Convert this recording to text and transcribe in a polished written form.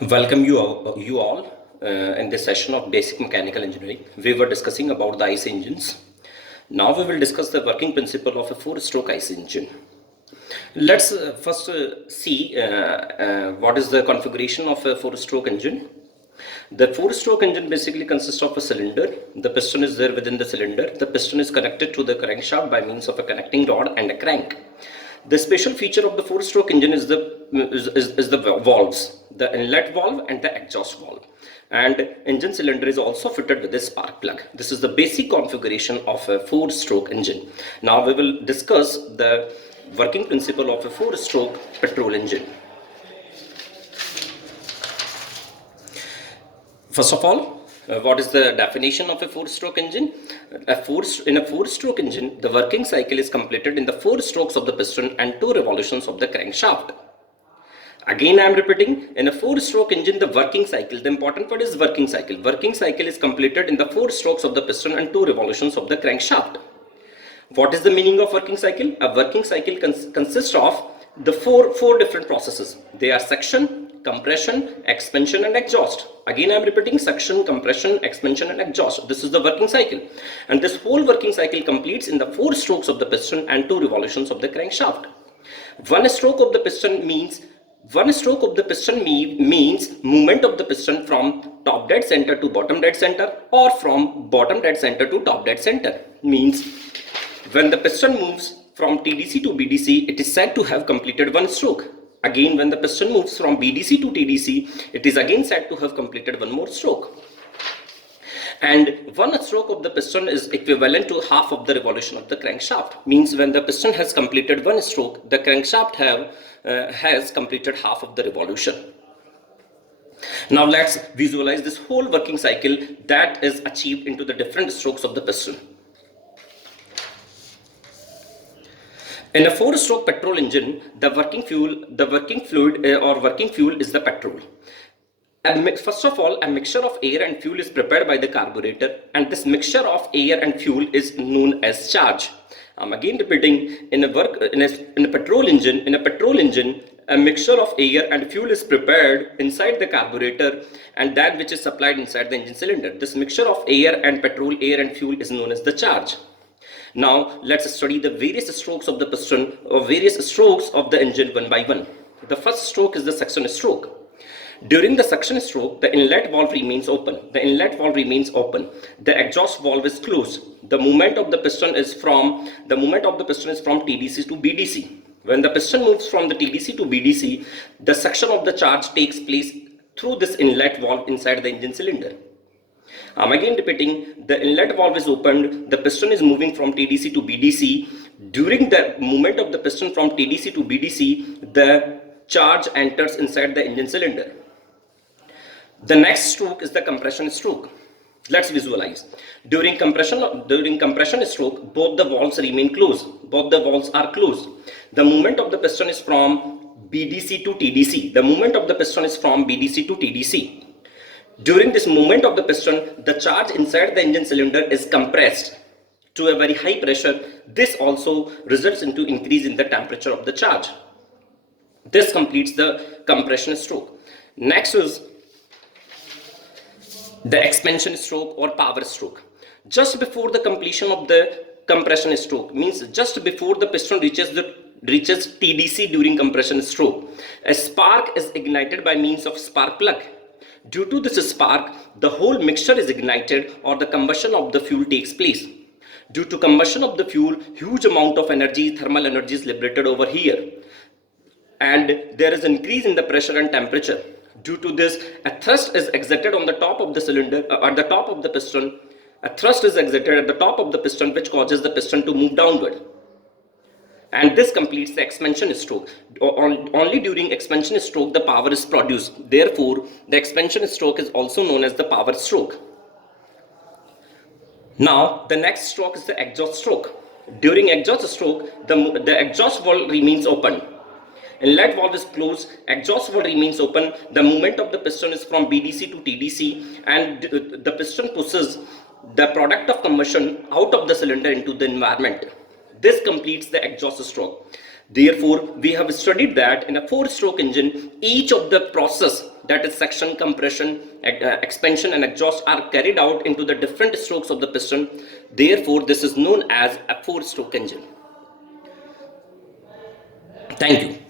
Welcome you all in this session of Basic Mechanical Engineering. We were discussing about the ICE engines. Now we will discuss the working principle of a four-stroke ICE engine. Let's first see what is the configuration of a four-stroke engine. The four-stroke engine basically consists of a cylinder. The piston is there within the cylinder. The piston is connected to the crankshaft by means of a connecting rod and a crank. The special feature of the four-stroke engine is the valves, the inlet valve and the exhaust valve. And engine cylinder is also fitted with a spark plug. This is the basic configuration of a four-stroke engine. Now we will discuss the working principle of a four-stroke petrol engine. First of all, what is the definition of a four-stroke engine? In a four-stroke engine, the working cycle is completed in the 4 strokes of the piston and 2 revolutions of the crankshaft. Again, I am repeating, in a 4-stroke engine, the working cycle, the important word is working cycle. Working cycle is completed in the 4 strokes of the piston and 2 revolutions of the crankshaft. What is the meaning of working cycle? A working cycle consists of the four different processes. They are suction, compression, expansion and exhaust. Again I am repeating, suction, compression, expansion and exhaust. This is the working cycle, and this whole working cycle completes in the 4 strokes of the piston and 2 revolutions of the crankshaft. One stroke of the piston means movement of the piston from top dead center to bottom dead center, or from bottom dead center to top dead center. Means when the piston moves from TDC to BDC, it is said to have completed 1 stroke. Again, when the piston moves from BDC to TDC, it is again said to have completed 1 more stroke. And 1 stroke of the piston is equivalent to half of the revolution of the crankshaft. Means when the piston has completed 1 stroke, the crankshaft has completed half of the revolution. Now let's visualize this whole working cycle that is achieved into the different strokes of the piston. In a 4-stroke petrol engine, the working fluid is the petrol. First of all, a mixture of air and fuel is prepared by the carburetor, and this mixture of air and fuel is known as charge. I'm again repeating, in a petrol engine, a mixture of air and fuel is prepared inside the carburetor, and that which is supplied inside the engine cylinder. This mixture of air and fuel is known as the charge. Now let's study the various strokes of the piston or various strokes of the engine one by one. The first stroke is the suction stroke. During the suction stroke, the inlet valve remains open. The exhaust valve is closed. The movement of the piston is from TDC to BDC. When the piston moves from the TDC to BDC, the suction of the charge takes place through this inlet valve inside the engine cylinder. I'm again repeating, the inlet valve is opened, the piston is moving from TDC to BDC. During the movement of the piston from TDC to BDC, the charge enters inside the engine cylinder. The next stroke is the compression stroke. Let's visualize. During compression stroke, both the valves remain closed. Both the valves are closed. The movement of the piston is from BDC to TDC. During this movement of the piston, the charge inside the engine cylinder is compressed to a very high pressure. This also results into increase in the temperature of the charge. This completes the compression stroke. Next is the expansion stroke or power stroke. Just before the completion of the compression stroke, means just before the piston reaches TDC during compression stroke, a spark is ignited by means of spark plug. Due to this spark, the whole mixture is ignited, or the combustion of the fuel takes place. Due to combustion of the fuel, huge amount of energy, thermal energy is liberated over here, and there is increase in the pressure and temperature. Due to this, a thrust is exerted on the top of the cylinder, at the top of the piston. A thrust is exerted at the top of the piston, which causes the piston to move downward. And this completes the expansion stroke. Only during expansion stroke the power is produced. Therefore, the expansion stroke is also known as the power stroke. Now, the next stroke is the exhaust stroke. During exhaust stroke, the exhaust valve remains open. Inlet valve is closed, exhaust valve remains open. The movement of the piston is from BDC to TDC, and the piston pushes the product of combustion out of the cylinder into the environment. This completes the exhaust stroke. Therefore, we have studied that in a 4-stroke engine, each of the process, that is suction, compression, expansion and exhaust, are carried out into the different strokes of the piston. Therefore, this is known as a 4-stroke engine. Thank you.